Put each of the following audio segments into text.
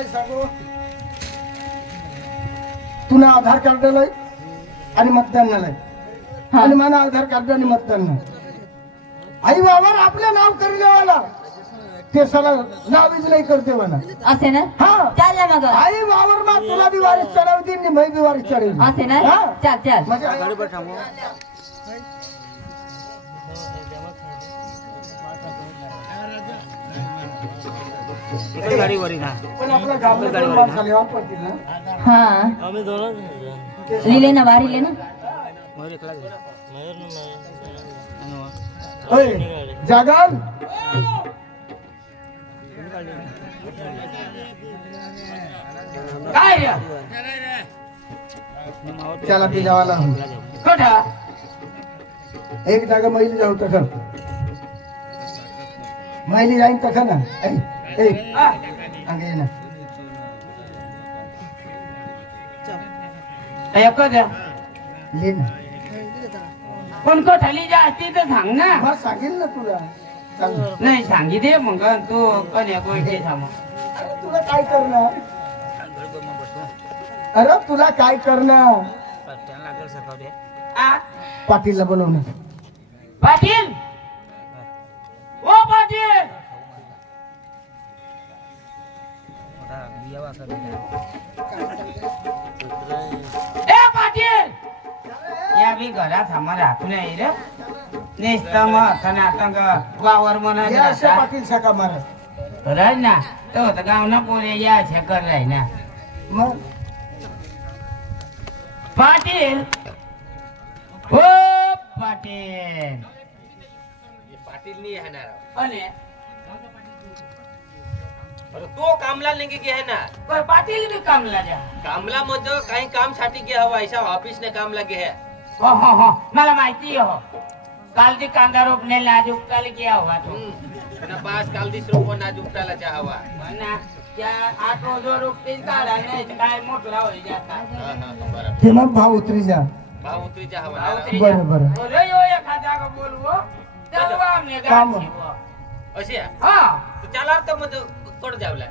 काय सांगू तुला आधार कार्ड लय आणि मतदान लय आणि मला आधार कार्ड आणि मतदान आई बाबावर आपलं नाव करीलेवाला ते सला नावीच नाही करते म्हणा असे ना हा चाल मग आई बाबावर मा तुला बी वारीस चढवते आणि मी बी वारीस चढवते असे ना चाल चाल म्हणजे गाडी वरी ना पण आपला गावाला दोन माणसं आल्यावर पडतील ना हाँ आम्ही दोन लीले ना बारी ले ना मयूर एकला मयूर ओय जागल काय रे चला ती जावाला कोठा एक जागा महिली जाऊ तसं महिली जाईन तसं ना ए अंगे ना एको द्या ले ना पण कोठाली जा असती तर सांग ना मग सांगेल ना तुला सांग नाही सांगितले मग तू कोण्या गोष्टी सांग अरे तुला काय करणार अरे तुला काय करणार लागेल सकाळ दे पाटीलला बोलवणं पाटील ओ पाटील ए पाटील या बी घरात आम्हाला आपण आहे रे नेसता मग आता वावर म्हणा हे असे पाटील सका मारत राह ना तो होता गाव ना पोरे या कर राही ना मग पाटील ओ पाटील पाटील नहीं है ना अने अरे तो कामला लेंगे की है ना पर पाटील भी काम लगा कामला म्हणजे काही काम साठी गया हवा ऐसा ऑफिस ने काम लगे है हो मला माहिती हो काल ती कांदा रोपण्याला आज उपटायला गया हुआ तो ना पास काल दिस रोपो ना जुपटाला चा हवा ना त्या 8 रोज रोपतील काढा नाही काय मोठला होईल जाता बरोबर ते मग भाव उतरी जा भाव उतरी चा हवा बरं बरं बोले यो एखादा का बोलवो चलवा आमने काम. गाव अशी हा तो चाला तर मग कोण जावला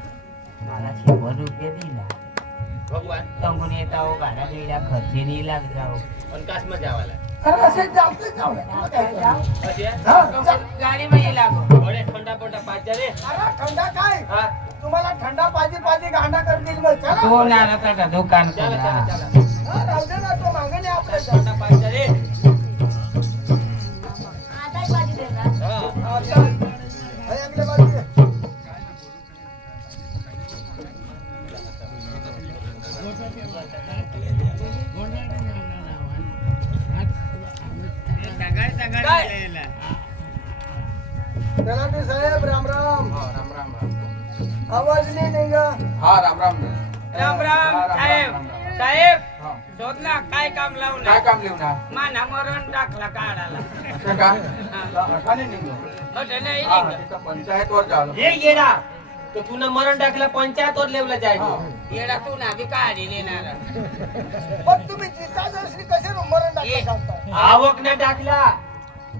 मला 100 रुपये दिला भगवान तंगून येता हो गाडा दिला खर्ची नाही लाग जाओ पण कास में जावाला अरे असे जाऊच जाऊ अशी हा गाडी मध्ये लागो बड़े ठंडा पोटा पाच जा रे अरे थंडा काय हां तुम्हाला थंडा पाहिजे गांडा करतील मग चला तो नाना दुकान चला खोला चला चला हा, राहू दे ना तो मागणे आपल्या ठंडा पाच जा रे आता बाजी दे ना हां हा, चल. हे अगले बाजूला. तलाठी साहेब राम राम राम राम राम आवाज नाही निघा हा राम राम राम राम साहेब शोध ना काय काम लावून काय काम लिहू ना माना मरण टाकला काढाला असं का अठाने निघलो मोठे नाही हा, निघलं. तिथं पंचायत वर जावलं हे येडा तो तू मरण टाकला पंचायत वर लेवला जायचं येडा तू ना बी काढी नेणार पण तुम्ही जितादर्शी कसे मरण टाकता आवक न टाकला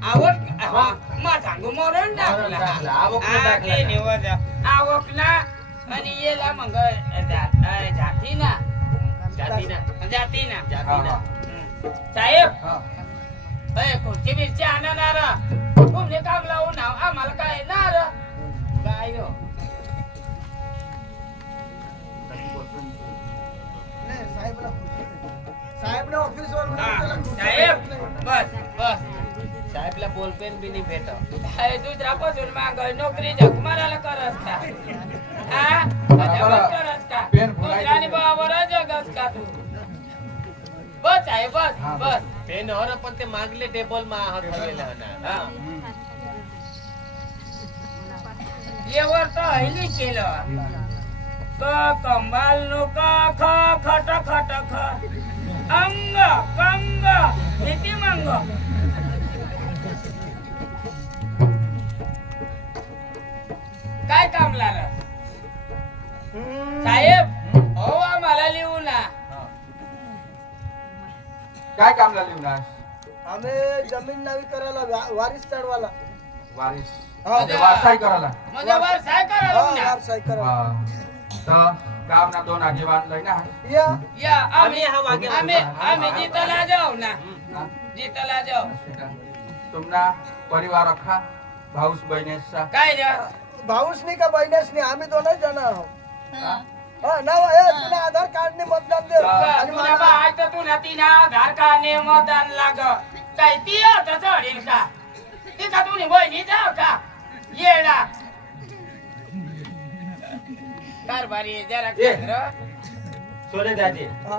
आवक मग सांगू मरण टाकला टाकला, आवक न हा, टाकला. ते निवड. आवक ना आणि येला मग जाती ना जाती ना जाती ना जाती ना साहेब हा. खुर्ची बिर्ची आणणार तुमने काम लावून आम्हाला काय नार काय हो साहेब ऑफिस वर साहेब बस बस साहेबला बोलपेन बी नाही भेट दुसरा पासून माग नोकरी झक मारायला करत का हा? करत का पेन फुलायची. दुसऱ्याने बावर जगत का तू बस आहे बस बस पेन हो पण ते मागले टेबल मा हरवलेला ना येवर तर हल्ली केलं क कंबाल नुक ख खट खट ख अंग कंग किती मंग काय काम लागलं साहेब हो आम्हाला लिहू ना काय काम लिहू ना आम्ही जमीन नावी करायला वारीस चढवायला वारिस हा. वारसाई करायला म्हणजे व्यवसाय हा, करा वारसाई करायला तर गावना 2 આગેવાન લઈને या या आम्ही हा वागे आम्ही जिताला जाऊ ना जिताला जाऊ तुमना परिवार अख्खा भाऊस बहिणीचा काय रे भाऊसनी का बहिणीसनी आम्ही दोनच जण आहोत हा नाव आहे तुला आधार कार्डने मतदान दे आणि तुला मला बाय तर तुला तिना आधार कार्डने मतदान लाग काय ती होत चढील का तिचा तुम्ही बहिणी जाव का येडा कारभारी जरा ये. केंद्र सोने दाजी हा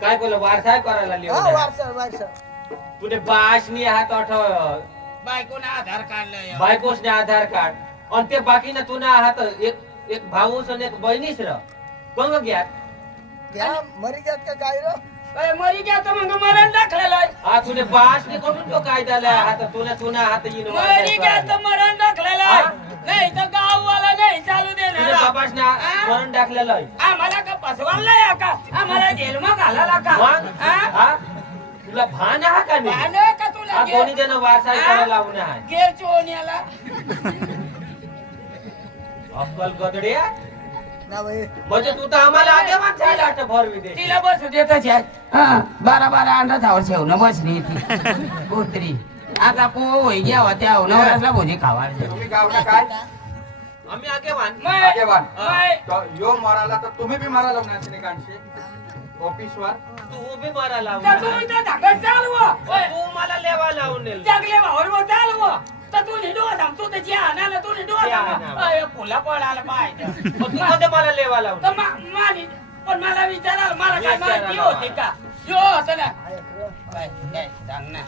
काय बोल वारसाय करायला हा लिहून वारसा वारसा तुझे बाशनी हात आठव बायकोने आधार काढलं बायकोसने आधार कार्ड आणि ते बाकीना तुना हात एक भाऊस आणि एक बहिणीस र पंग घ्यात क्या मरी गयात का काय रे मरी गया तर मग मरण टाकलेलं आहे. हा तुने बाशनी करून तो कायदा हात तुना हात येईन मरी गया तर मरण टाकलेलं आहे. नाही तर गाववाला नाही चालू तुझ्या देणार बाबासने मरण टाकलेलं आहे आम्हाला का फसवायला का आम्हाला जेलमा घालायला का मग? हा? हा? तुला भान आहे का नाही भानं का तुला हा दोन्ही जण वारसाय करायला लावून आहे गेर चोण्याला अक्कल गदडे ना भाई म्हणजे तू तर आम्हाला आगेवान झाला आठ भरवी दे तिला बसू देतच आहे. हा 12 अंडाचावर ठेवणं बसली ती कुत्री आता होई घ्यावा त्या नवऱ्याला भोजी खावा तुम्ही गावना काय आम्ही आगेवान આગેવાન माय તો યો મારાલા તો तुम्ही बी मारा लावणार नाही कांशी ऑफिस वर तू उभी मारा तर लावून तू इथं धाकट चालव तू मला लेवा लावून नेल जगले भाऊ चालव तर तू निडो सांगतो त्याची आणायला तू निडो सांग फुला पडायला पाहिजे तू मध्ये मला लेवा लावून तर मानी पण मला विचाराल मला काय माहिती होती का यो होतं ना काय काय सांग ना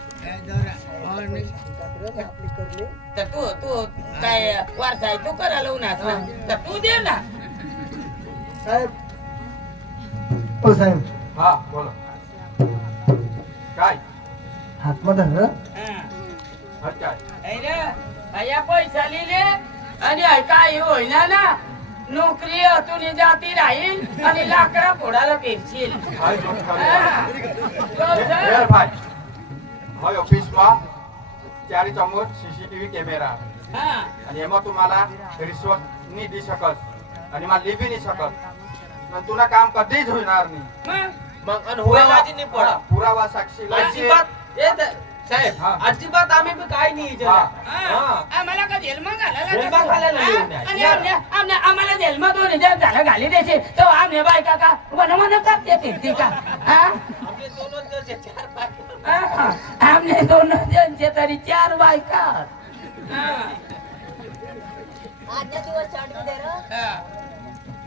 आपली करली तर तू काय वारसाय तू करायला उन्हास ना तर तू दे ना साहेब हो साहेब हा बोलो काय हातमध्ये धर हट काय या पैसा लिहिले आणि काय होईना ना नोकरी अतून जाती राहील आणि लाकडा फोडायला पेरशील हाय जोन जाऊ जा. खाली भाई हाय ऑफिस માં ચારે ચમોર સીસીટીવી કેમેરા हा. અને એમાં तुम्हाला रिश्वत नाही दी शकत आणि मला लिबी नाही शकत पण तुला काम कधीच होणार नाही मग मग अन होयलाजी नाही पडा पुरावा साक्षी अजिबात साहेब हा. अजिबात आम्ही बी काय नाही इथे. हा. हा. आम्हाला का जेलमा जेलमा घालायला येऊन द्या. आणि आम्हाला जेलमा 2000 झालं घाली द्यायचे तर आम्ही बायका का वन करते फिरते का हा? आमचे दोनच दिवस आहे, 4 बाकी. हा. आमने 2 जणचे तरी 4 बायका हा. આજના દિવસ ચડવી દે રો हा.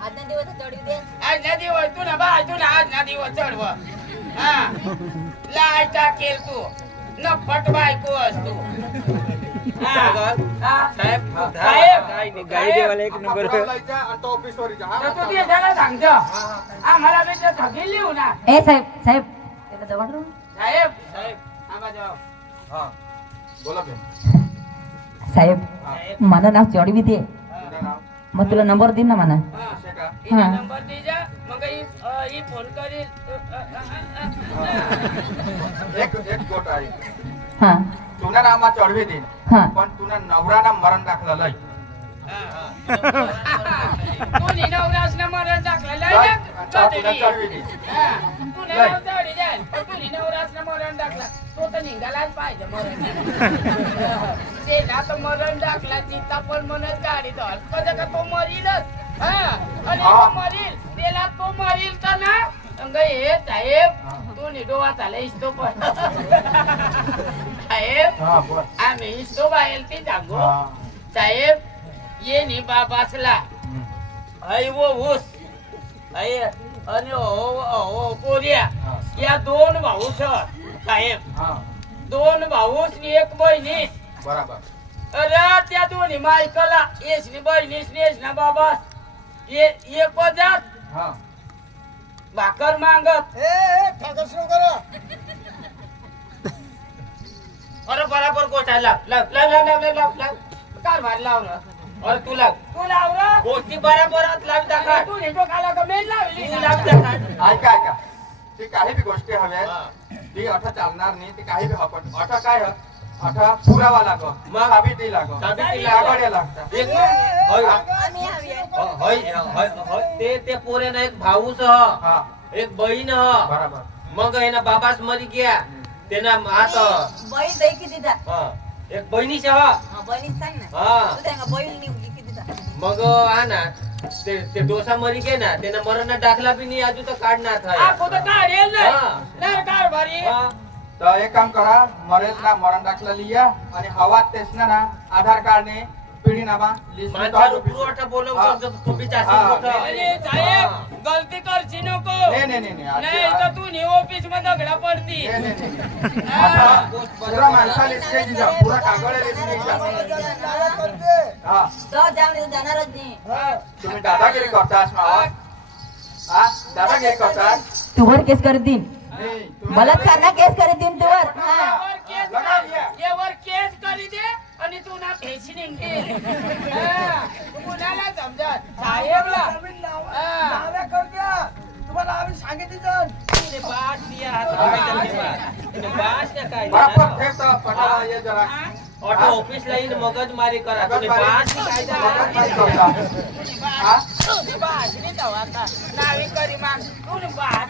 આજના દિવસ ચડવી દે આજના દિવસ तू ना बाय तू ना આજના દિવસ चढव हा लाय टाकेल तू नफट बायको असतो हा. हा. साहेब साहेब. काय नाही गाई देवाला एक नंबर लई जा आणि तो ऑफिस वर जा तर तू ते त्याला सांगतो आम्हाला बी ते थकील लिहू ना એ સાહેબ સાહેબ એટલે જવાડ રો साहेब साहेब आम्हा जाऊ हा बोला बेन સાહેબ हा મારું નામ ચડવી દે तुझं नाव मग तुला नंबर देईन ना मला हा. असे का हिचा हा. नंबर दे जा मग ही फोन करील एक गोट आहे हा तुना नामा चढवी देईन हा पण तुना नवराना मरण टाकलं लय कोणी नवरासनं मरण टाकलेलं आहे काय? ना? आता तुला कधी? चढवी देईन हा. तू नाव चढी जाईल पण कोणी नवरासनं मरण टाकला तो तर निघालाच पाहिजे मरण ते ना तर मरण टाकला चित्ता पण म्हणत गाडी धर कसं का तो मरीलच हा आणि हा. तो मरील त्याला तो मरील तर ना अंग हे साहेब तू निडोवा झाला इस्तो पण साहेब हा बोल आम्ही इस्तो बाहेर ती सांगू हा साहेब ये नी बाबासला आई वो ऊस आई आणि पोरिया हा. या 2 भाऊ साहेब हा 2 भाऊस नी 1 बहिणीस बराबर अरे त्या दोन्ही मायकला येस नी बहिणीस नेस ना बाबा ये एक जात हा भाकर मागत ए ठाकर सुरू करा अरे बराबर गोष्ट लाव कारभार लावलं अरे तू लाव तू लावलं गोष्टी बराबरच लाव दाखवा तू नेतो खाला का मेल लावली तू लाव दाखवा ऐका ऐका ती काही बी गोष्टी हव्या ती अठा चालणार नाही ती काही बी आपण अठा काय आता पुरावा लागो मग? साबिती लागो साबिती लागो. कागडे लागतात एक ते पोरेनं एक भाऊच हा एक बहीण बरोबर मग आहे ना बाबाच मरी गया त्यांना आता बहीण दही किती दा एक बहिणीच बहिणी सांग ना हा तू त्यांना बहीण निवडी किती दा मग हा ना ते डोसा मरी गे ना त्यांना मरण दाखला बी नाही अजून तर काढणार आखो तर काढेल नाही हा. नाही कारभारी तर एक काम करा मरेल ना मरण दाखला लिया आणि हवात तेच ना आधार कार्ड ने पिढी नामा लिस्ट में माणसाला तो पुरवठा बोलव हा. तू बी जाशील हा. मोठं. अरे साहेब गलती करशी नको नाही नाही तर तू नी ऑफिस मध्ये दगडा पडती पूरा माणसाला स्टेज जा पूरा कागडे स्टेज जा हा तो जाऊन जाणारच नाही तुम्ही दादागिरी करतास मावा हा दादागिरी करतास तुवर केस कर दिन नाही तुम्ही बलात्कार ना केस कर दिन तुवर यावर केस करी दे आणि तू ना फेशी निघते कुणाला समजत साहेबला तुम्हाला आम्ही सांगितलं बरोबर ठेवता पटाला ये जरा ऑटो ऑफिस ला येईन मगज मारी करा तुम्ही बास नाही काय कायदा. करता हा भाषणी आता नावी करी मान तू बात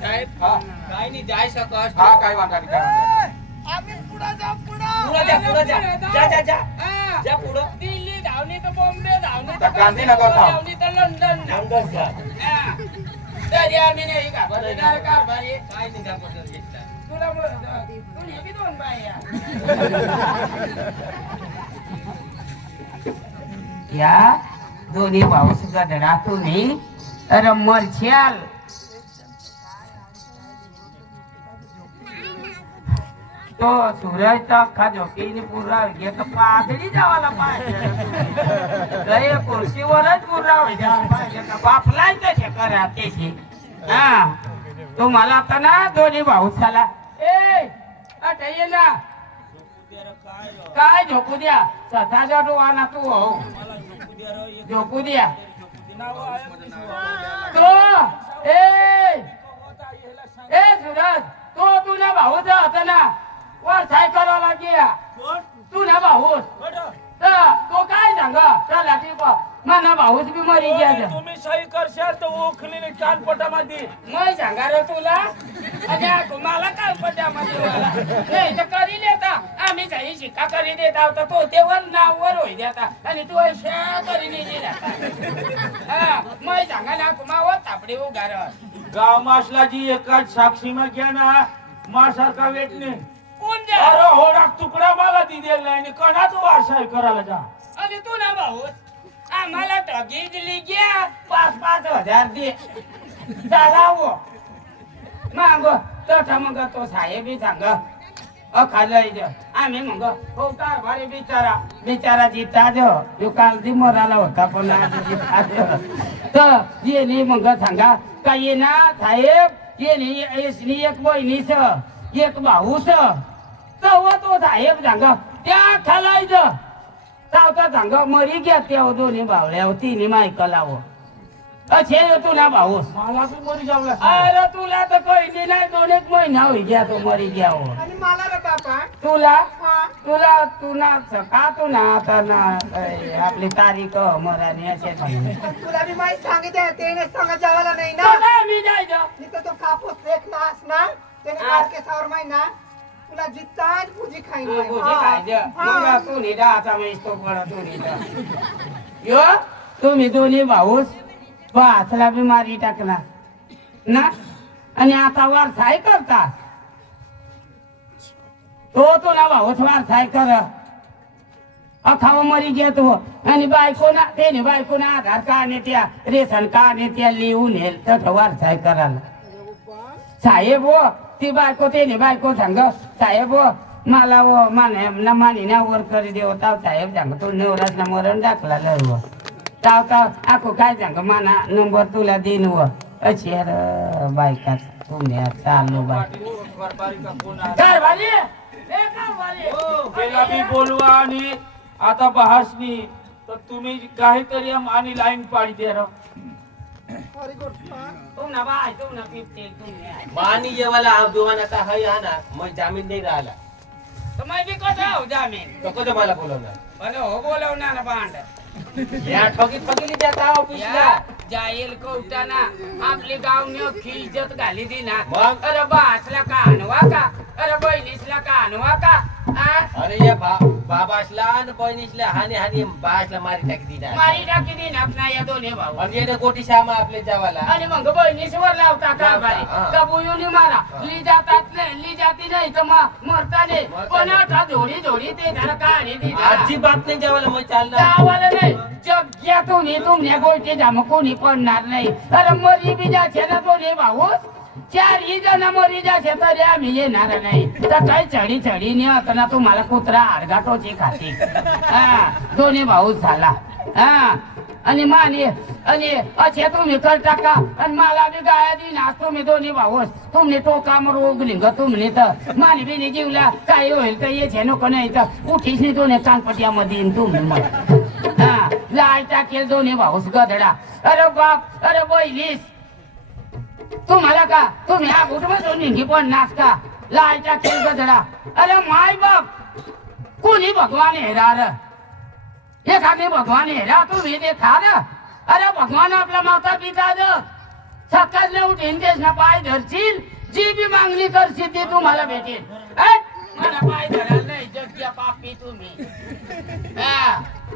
साहेब हा काय नाही जाय सकस हा काय वाटा नाही काय आम्ही पुढे जाऊ पुढं जा जा पुढं दिल्ली धावणी तर बॉम्बे धावणी तर गांधीनगर धाव. धावणी तर लंडन अंगच जा तरी आम्ही नाही का कारभारी काय नाही त्याबद्दल विचार. तुला तू नेहमी दोन बाया या दोन्ही भाऊस गदडा तुम्ही अरे मरशाल तो सूरजचा अख्खा झोपीने पुरा घेत पातळी जावाला पाहिजे लय खुर्शीवरच पुरा पाहिजे बापलाय कसे करा त्याची हा तुम्हाला आता ना दोन्ही भाऊस झाला ए आता ये ना काय झोपू द्या स्वतःचा डोळा तू हो झोपू द्या तो ए सूरज तो तुझ्या भाऊचा होता ना वर सायकलवाला गेला तू ना भाऊस तर तो काय सांगा चला ठीक मना भाऊस बी मरी गेला तुम्ही सही करशाल तर ओखलीने कानपटामध्ये मग सांगा रे तुला आणि मला कालपट्यामध्ये नाही तर करी देता आम्ही काही शिक्का करी देता होता तो तेवर नाववर होई देता आणि तू अशा करी दिला हा मग सांगा ना तुम्हाला तापडे उगार गाव मासलाची एकाच साक्षी मग घ्या ना मासारखा वेटणे कोण द्या अरे होडाक तुकडा मला दिलेला नाही आणि कणाच वारसाय करायला जा आणि तू ना भाऊ आम्हाला ठगी दिली घ्या 5,000 दे चालावं मग तसा मग तो साहेब सांग खाल्लं आम्ही मग हो कारभारी बिचारा जिता जो काल दी मराला होता पण आज जिता तर ये मग सांगा का ये ना साहेब ये एक बहिणीच एक भाऊस तेव्हा तो साहेब सांगा त्या खालायचं चावता सांग मरी घ्या त्या दोन्ही भावल्या तिन्ही मायकलावं असे तुला भाऊस मला बी मरी जावला अरे तुला तर कळली नाही 2 महिना होई घ्या तो मरी घ्यावं आणि मला रे बापा तुला तू ना का तू ना आता ना आपली तारीख मराने असे तुला बी माहिती सांगितलं त्याने सांगा जावाला नाही ना मी जायचं मी तर तो कापूस देखला असणार त्याने बारके सावर महिना तुला जित्ता पूजी खाईन मग तू निदा आता मी तो पडत तू निदा यो तुम्ही दोन्ही भाऊस वाचला बी मारी टाकला ना आणि आता वारसाय करता तो तुला भाऊस वारसाय कर अखाव मरी घेतो आणि बायकोना त्याने बायकोना आधार कार्ड ने त्या रेशन कार्ड ने त्या लिहून येईल तर वारसाय करायला साहेब हो ती बायको त्याने बायको सांग साहेब हो मला हो माने वर करी देव ताव साहेब सांग तू नवराच मरण दाखला लव ताव ताव आखो काय सांग माना नंबर तुला देईन व अशी बायका तुम्ही चालू कारभारी पहिला बी बोलवा आणि आता बहासनी तर तुम्ही काहीतरी आणि लाईन पाडी दे व्हेरी गुड तुमना बाय तुमना पिपते तुमने मानी जेवाला हा दुवानाचा हाय हा ना मग जामीन नाही राहिला तर मैं भी कसं हो जामीन तो कधी मला बोलवणार पण हो बोलवणार ना भांड या ठोकीत पकडली जाता ऑफिसला या जाईल कौटाना आपली गावने अख्खी इज्जत घाली दी ना मग? अरे बासला का आणवा का अरे बहिणीसला का आणवा का अरे या बाबासला आणि बहिणीसला हानी हानी बासला मारी टाकी दिना मारी टाकी दी ना आपला या दोन्ही भाऊ आणि येणं कोटी श्यामा आपले जावाला आणि मग बहिणीसवर लावता का लावता, बारी हा. का बुयुनी मारा ली जातात नाही ली जाती नाही तर मरता नाही पण आता जोडी जोडी ते जरा काढी दी आजी बाप नाही जावाला मग चालणार गावाला नाही जग्या तुमच्या गोष्टी जाम कोणी पडणार नाही अरे मरी बी जाचे ना दोन्ही भाऊ चारही जण मरी जाचे तरी आम्ही येणार नाही तर काही चढी चढी नेत ना तुम्हाला कुत्रा आडगाटोची खाती हा दोन्ही भाऊ झाला हा आणि माने आणि असे तुम्ही करता का आणि मला बी गाया दिना तुम्ही दोन्ही भाऊ तुम्ही टोका मग उगलिंग तुम्ही तर माने बिनी जीवला काही होईल तर येचे नको नाही तर उठीच नाही दोन्ही कानपट्यामध्ये तुम्ही मग हा लाय टाकेल दोन्ही भाऊस गधडा अरे बाप अरे बहिणीस तुम्हाला का तुम्ही हा कुठं निघी पण नाच का लाय टाकेल गधडा अरे माय बाप कोणी भगवान हेरा र एखादी भगवान हेरा तुम्ही ते खा र अरे भगवान आपला माता पिता ज सकाळने उठीन तेच ना पाय धरशील जी बी मागणी करशील ती तुम्हाला भेटेल मला पाय धराल नाही जग्या पापी तुम्ही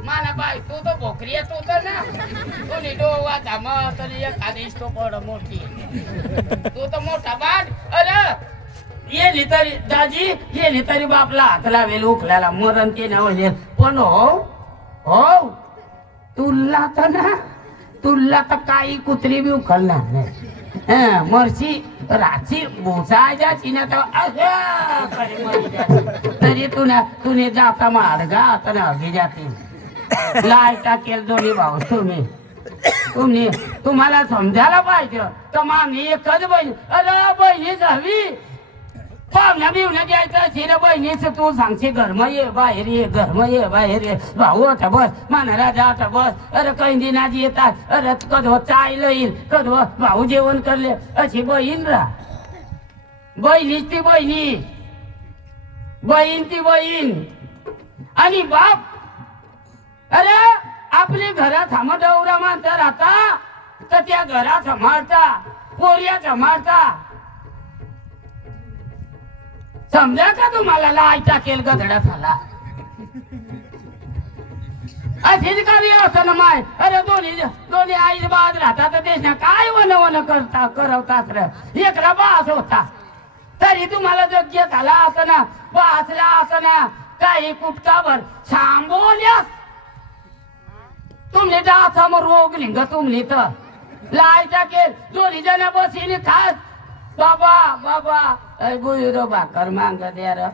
माना बाय तू तो भोकरी आहे तू तर ना तुझी डोवा मत एखादी तो पड मोठी तू तर मोठा बाट अरे येली तरी दाजी येली तरी बापला हात लावेल उखल्याला मरण ते नवले पण हो तुला तर काही कुत्री बी उखलणार नाही मरशी राची भुसायची ना तरी तुने जाता मार्गा आता ना अगे जाते लाय टाकेल दोन्ही भाऊ तुम्हाला समजायला पाहिजे तर मामी एकच बहीण अरे बहिणीच हवी पाहुण्या बिवण्या द्यायचं असेल बहिणीच तू सांगशील घरम ये बाहेर ये घरम ये बाहेर ये भाऊ आता बस माना राजा आता बस अरे काही नाजी येतात अरे कधव चायला येईल कधव भाऊ जेवण करले अशी बहीण रा बहिणीच ती बहीण आणि बाप अरे आपली घरात हमडवरा माणसं राहता तर त्या घरात सांभाळता पोरिया सांभाळता समजा का तुम्हाला लाय टाकेल गधडा झाला अशीच कार्य होतं ना माय अरे दोन्ही आई बाद राहतात देश काय वन करवतात एकला बास होता तरी तुम्हाला योग्य झाला असं ना बासला असं ना काही कुटकाभर थांबवल्यास तुमने समोर रोग लिंग तुमने तर लाय टाकेल दोन्ही जण बसीने खास बाबा बुरो भाकर मांग द्या र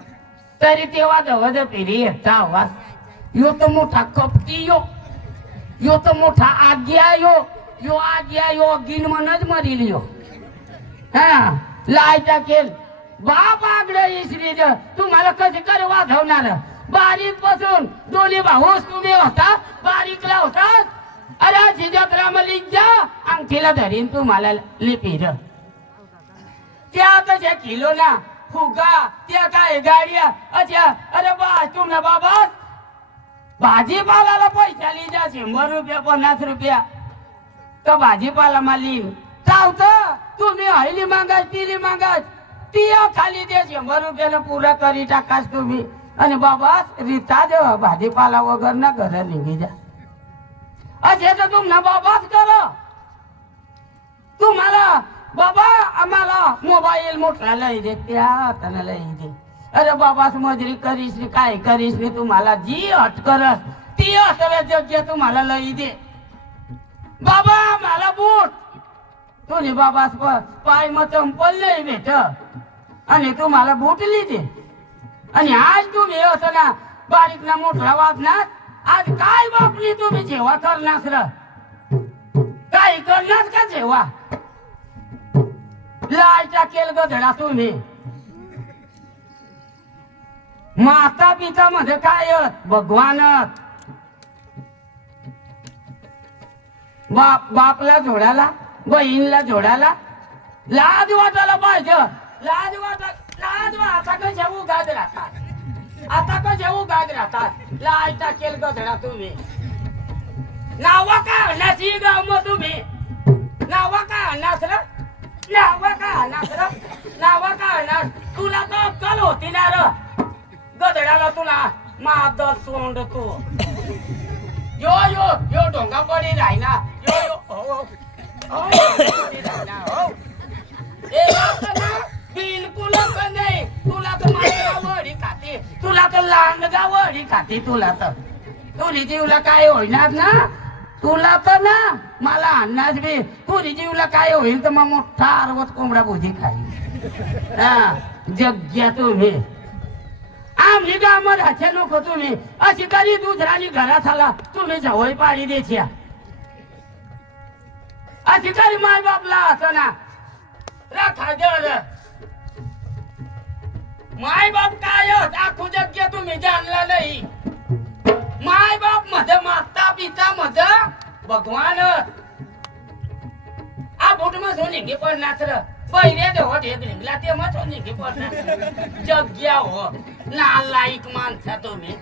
तरी तेव्हा जवळ फिरी येता आवाज यो तो मोठा कपटी यो तो मोठा आज्ञा यो आज्ञा यो गिन म्हणच मरील यो हा लाय टाकेल बाप आगड इसरी तुम्हाला कशी कर वाढवणार बारीक पासून दोन्ही भाऊस तुम्ही होता बारीकला होता अरे जत्रा मलिंजा अंगठीला धरीन तुम्हाला लिपीर त्या तशा किलो ना फुगा त्या काय गाड्या अच्छा अरे बा तुमना बाबा भाजीपाला पैसा लिजा 100 रुपया 50 रुपया तो भाजीपाला मालीन चावत तुम्ही हळली मागास तिली मागास ती खाली दे 100 रुपयाला पुरा करी टाकास तुम्ही आणि बाबा रीता दे भाजीपाला वगैर ना घर निघी जा असे तर तुमना बाबाच कर तुम्हाला बाबा आम्हाला मोबाईल मोठा लई दे त्या हाताने लई दे अरे बाबा मजुरी करीस नी काय करीस नी तुम्हाला जी हट करस ती हटव्या तुम्हाला लई दे बाबा मला बूट तुझे बाबा पाय मग चंपल नाही भेट आणि तुम्हाला बूटली दे आणि आज तुम्ही असं ना बारीक ना मोठा वागणार आज काय बापली तुम्ही जेव्हा करणार काय करणार का जेव्हा लाय टाकेल गधडा तुम्ही माता पिता मध्ये काय भगवान बापला जोडाला बहीणला जोडाला लाज वाटायला पाहिजे. लाज आता कशा उगाच राहतात. आता कशा उगाच राहतात. लाज टाकेल गधडा तुम्ही. नावा का नाची गाव मग तुम्ही. नावा का नाचर. नावा का नाचर. नावा का नाच. तुला तर अक्कल होती ना र गधड्याला. तुला माद सोंड तू. यो यो यो ढोंगा पडी राहिना. यो यो हो पडी राहिना हो. बिलकुल नाही. तुला तर माझ्या वडी खाते. तुला तर लांडगा वडी खाते. तुला तर तुझी जीवला काय होईनार ना. तुला तर ना मला अन्नाच बी. तुझी जीवला काय होईल तर मग मोठा अर्वत कोंबडा भुजी खाई. हा जग्या तुम्ही. आमची कामं राहत्या नको तुम्ही. अशी कधी दुसऱ्यानी घरात आला तुम्ही जवळ पाडी द्यायच्या. अशी कधी माय बापला असं ना राखा जर. माय बाप काय आखू जग्या तुम्ही जाणला नाही. माय बाप मध्ये माता पिता मध्ये भगवान. आ बुट में सोनी के पडणार र. पहिरे देव ढेक निघला ते मग सोनी के पडणार. जग्या हो नालायक माणसा तुम्ही.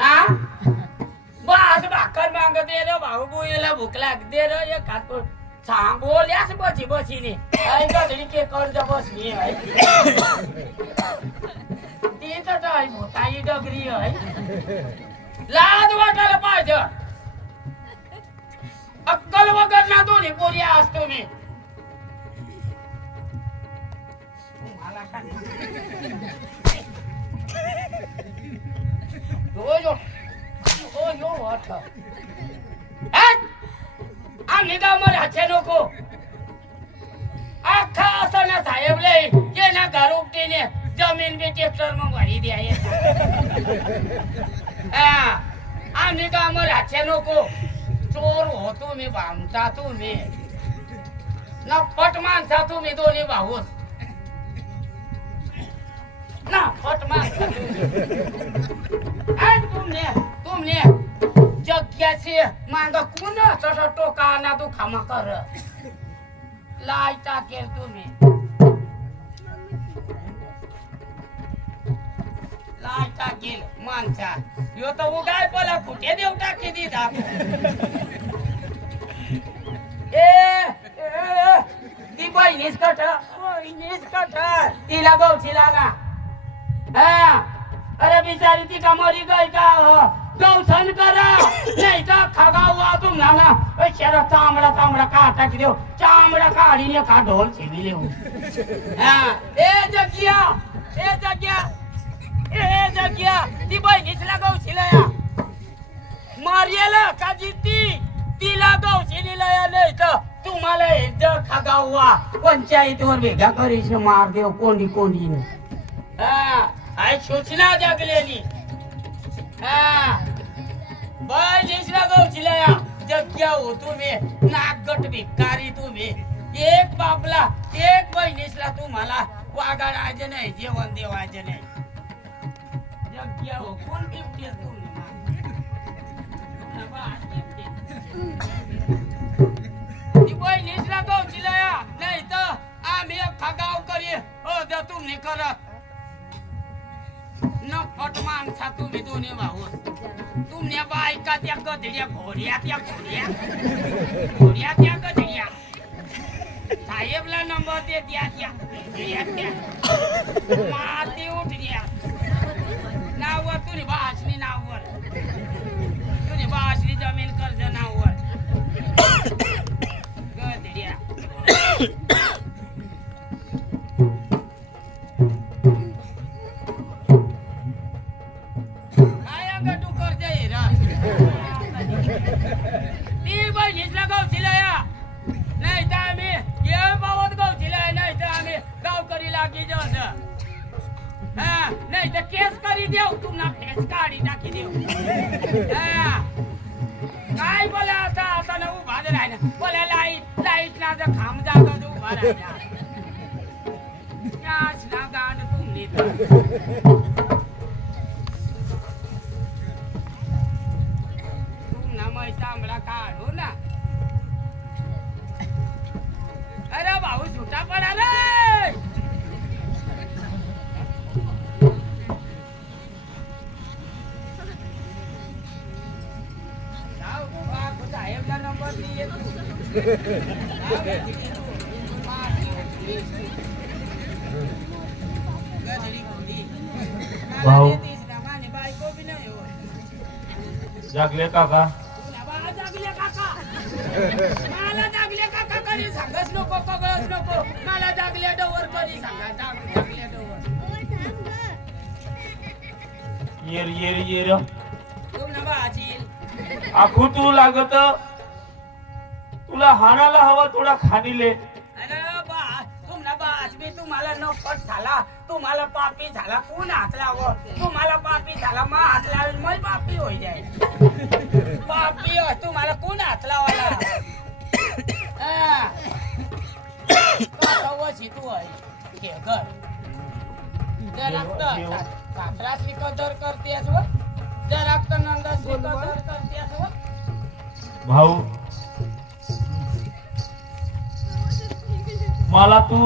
हा बस भाकर माग दे रे भाऊ बुईला भूक लागते रे. एक हात सांगोल्यास बसी बसीने गधडी के कर्ज बसली आहे. ती तर मोठाई डगरी आहे. लाज वाटायला पाहिजे. अक्कल वगैरे ना दोन्ही पोरी आज तुम्ही. आम्ही गावामध्ये हाचे नको. अख्खा असं ना साहेब लय ये ना घर उपटीने जमीन बी ट्रॅक्टर मग भरी द्या. आम्ही गावामध्ये हाचे नको. चोर हो तुम्ही. भामचा तुम्ही. ना पट माणसा तुम्ही दोन्ही भाऊ. ना पट माणसा तुम्ही. तुमने जग्याचे मांग कोण तसा टोका ना तू खामा कर. लाई टाकेल तुम्ही. लाई टाकेल माणसा. यो तर उगाय पला कुठे देव टाकी दिदा. ती बहिणीच कट. तिला गौशीला ना. अरे बिचारी ती का मरी गई का. गौसन करा नाही तर खगावा तुम्हाला ना शहरात चांबडा चांबडा का टाकी देऊ. चांबडा काढीने का ढोल शेवी लेऊ. ए जग्या. ए जग्या. ए जग्या. ती बहिणीसला गौशीला या मारियला का जिती. तिला गौशीला या नाही तर तुम्हाला जग खगावा पंचायतीवर भेगा करीश मार देव कोंडी कोंडीने. आई सूचना जगलेली. बहिणीसला गौशीला या जग्या हो तुम्ही. नागट भिकारी तुम्ही. एक बापला एक बहिणीसला तुम्हाला वागाडायचे नाही. जेवण देवायचे नाही. जग्या हो कोण गिफ्ट तुम्ही. ती बहिणीसला गौशीला या नाही तर आम्ही अख्खा गाव करी. हो जर तुम्ही करत न फट माणसा तुम्ही दोन्ही भाऊ. तुमच्या बायका त्या गधड्या घोड्या त्या घोड्या घोड्या त्या गधड्या. साहेबला नंबर दे द्या त्या माती उठल्या. नाववर तुझी भाषणी नाववर. तुझी भाषणी जमीन कर्ज नाववर. गधड्या. ती बहिणीसला गौशीला या नाही तर आम्ही ये पावत गौशीला नाही तर आम्ही गावकरी लागी जस. नाही तर केस करी देऊ. तुम्हाला फेस काढी टाकी देऊ. काय बोला आता आता ना उभा राहिला. बोला लाईट लाईट ना जर खांब जागा उभा राहिला. गाण तुम्ही तांबडा काढू ना. अरे भाऊ सुटा भाऊ जागले काका जागले काका मला जागले काका कधी सांगच नको कगळच नको मला जागले डोवर कधी सांगा जागले डोवर येर येर येर तुमना बाजील आखू तू लागत तुला हाणाला हवा थोडा खाणीले अरे बा तुमना बाज मी तुम्हाला नफट झाला तुम्हाला पापी झाला कोण हात लावो तुम्हाला पापी झाला मा हात लावेल मग पापी होई जाईल पापी हो तुम्हाला कोण हात लावाला वशी तू आहे घे घर जरा कात्रासली कदर करतेस व जरा नंदासली कदर करतेस व भाऊ मला तू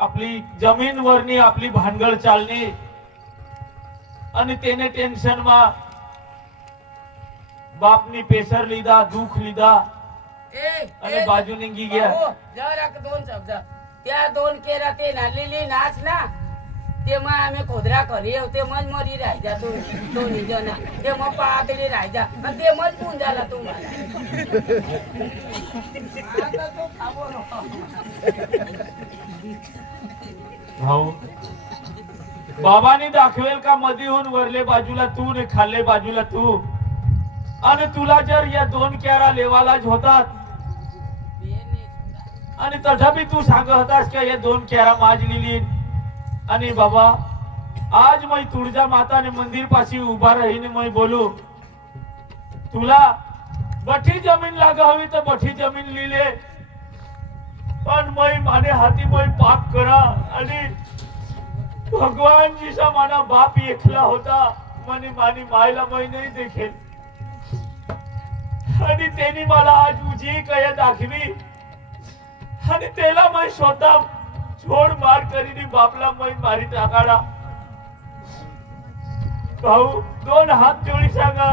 आपली जमीन वरनी आपली भानगड चालली आणि तेने टेन्शन मा बापनी पेसर लीधा दुख लीधा आणि बाजू निघी गया जरा दोन शब्द त्या दोन केरा ते नालेली नाच ना ते मग आम्ही खोदरा करी ते मग मरी राहायचा दोन्ही जण ते मग पातळी राहायचा आणि ते मग पुन झाला तुम्हाला भाऊ बाबांनी दाखवेल का मधीहून वरले बाजूला तू ने खाल्ले बाजूला तू आणि तुला जर या दोन क्यारा लेवालाच होतात आणि तथापि तू सांगत होतास का या दोन क्यारा माजलेली आणि बाबा आज मैं तुळजा माता ने मंदिर पाशी उभा रहीने मैं बोलू तुला बठी जमीन लाग हवी तर बठी जमीन लिहिले पण मैं माने हाती मैं पाप करा आणि भगवान जीचा माना बाप एकला होता मनी मानी मायला मैं नाही देखेल आणि त्यांनी मला आज उजी कया दाखवी आणि त्याला मैं स्वतः छोड मार करीने बापला मैं मारी टाकाडा भाऊ दोन हात जोडी सांगा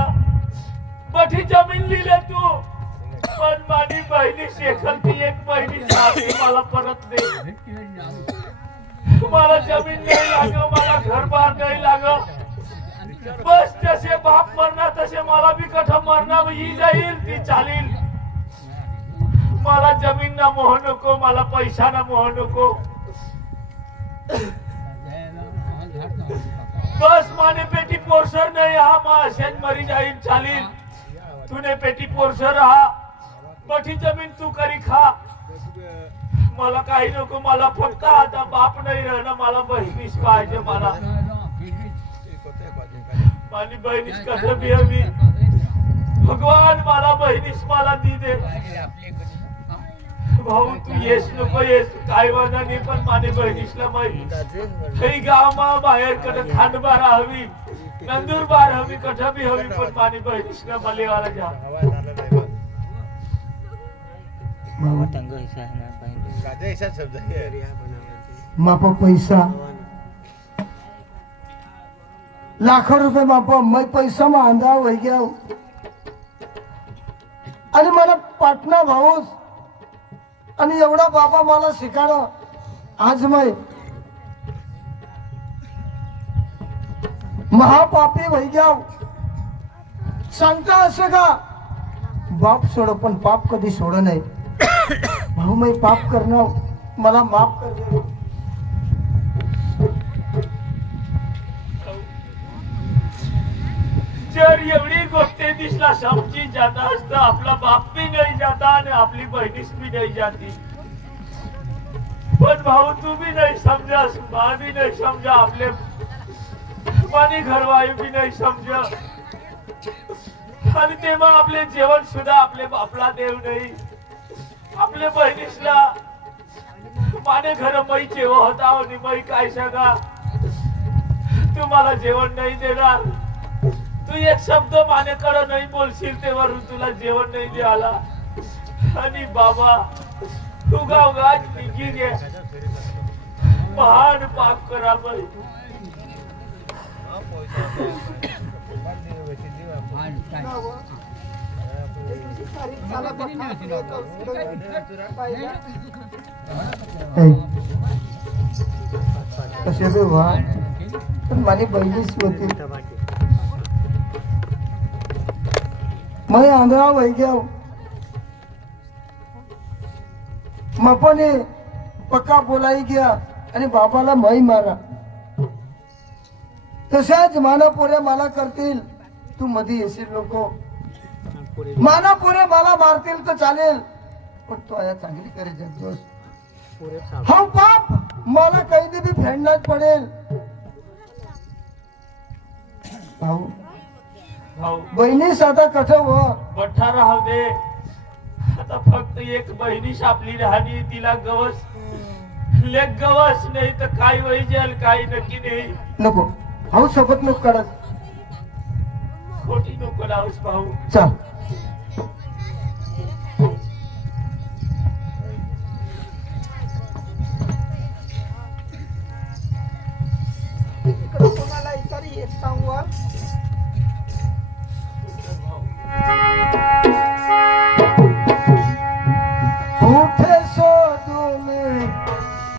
बठी जमीन लिहिले तू पण माझी बहिणी शेखलती एक बहिणी सासू मला परत दे मला जमीन नाही लाग मला घर बार नाही लाग बस जसे बाप मरणार तसे मला भी कठ मरणार ही जाईल ती चालील मला जमीन ना मोह नको मला पैसा ना मोह नको बस माने पेटी पोरसर नाही हा मा असेच मरी जाईल चालील तूने पेटी पोरसर हा बठी जमीन तू करी खा मला काही नको मला फक्त आता बाप नाही राहणं मला बहिणीच पाहिजे मला माझी बहिणीच कसं बी हवी भगवान मला बहिणीच मला दी दे भाऊ तू येस नको येस काय वादा नाही पण माझी बहिणीसला माहिती काही गाव मा बाहेर कडे खांडबार हवी नंदुरबार हवी कठ बी हवी पण माझी बहिणीसला मलेवाला जा मापा पैसा लाखो रुपये मापा मैं पैसा में आंधा हो गया आणि मला पाटणा भाऊस आणि एवढा बाबा मला शिकाड आज मैं महापापी भई गया सांगता असं का बाप सोड पण पाप कधी सोड नाही भाऊ मैं पाप करणार मला माफ कर दे जर एवढी गोष्टी दिसला समजी जाता असता आपला बाप भी नाही जाता आणि आपली बहिणीच भी नाही जाती पण भाऊ तू भी नाही समजा मां भी नाही समजा आपले मानी घरवाई भी नाही समजा आणि तेव्हा आपले जेवण सुद्धा आपले बापला देव नाही आपले बहिणीसला माने घर मै जेव होता आणि मै काय सांगा तुम्हाला जेवण नाही देणार तू एक शब्द मानेकडे नाही बोलशील तेव्हा तुला जेवण नाही द्याला आणि बाबा उगाच निघी गे महान पाप करा बाई कसे बे व्हा पण माझी बहिणीच होती मैं आंधळा वही गया मपने पक्का बोलाई गया आणि बाबाला मै मारा तशाच माना पोऱ्या मला करतील तू मध्ये येशील लोक माना पोऱ्या मला मारतील तर चालेल पण तू आया चांगली करे जगदोस हा पाप मला कैदी बी फेडण्यात पडेल भाऊ भाऊ बहिणीस आता कठ व बठ्ठा राहू दे आता फक्त एक बहिणीश आपली राहणी तिला गवस लेक गवस नाही तर काय वैजल काही नक्की नाही नको भाऊ सोबत नको काढत खोटी नको लावूस भाऊ चल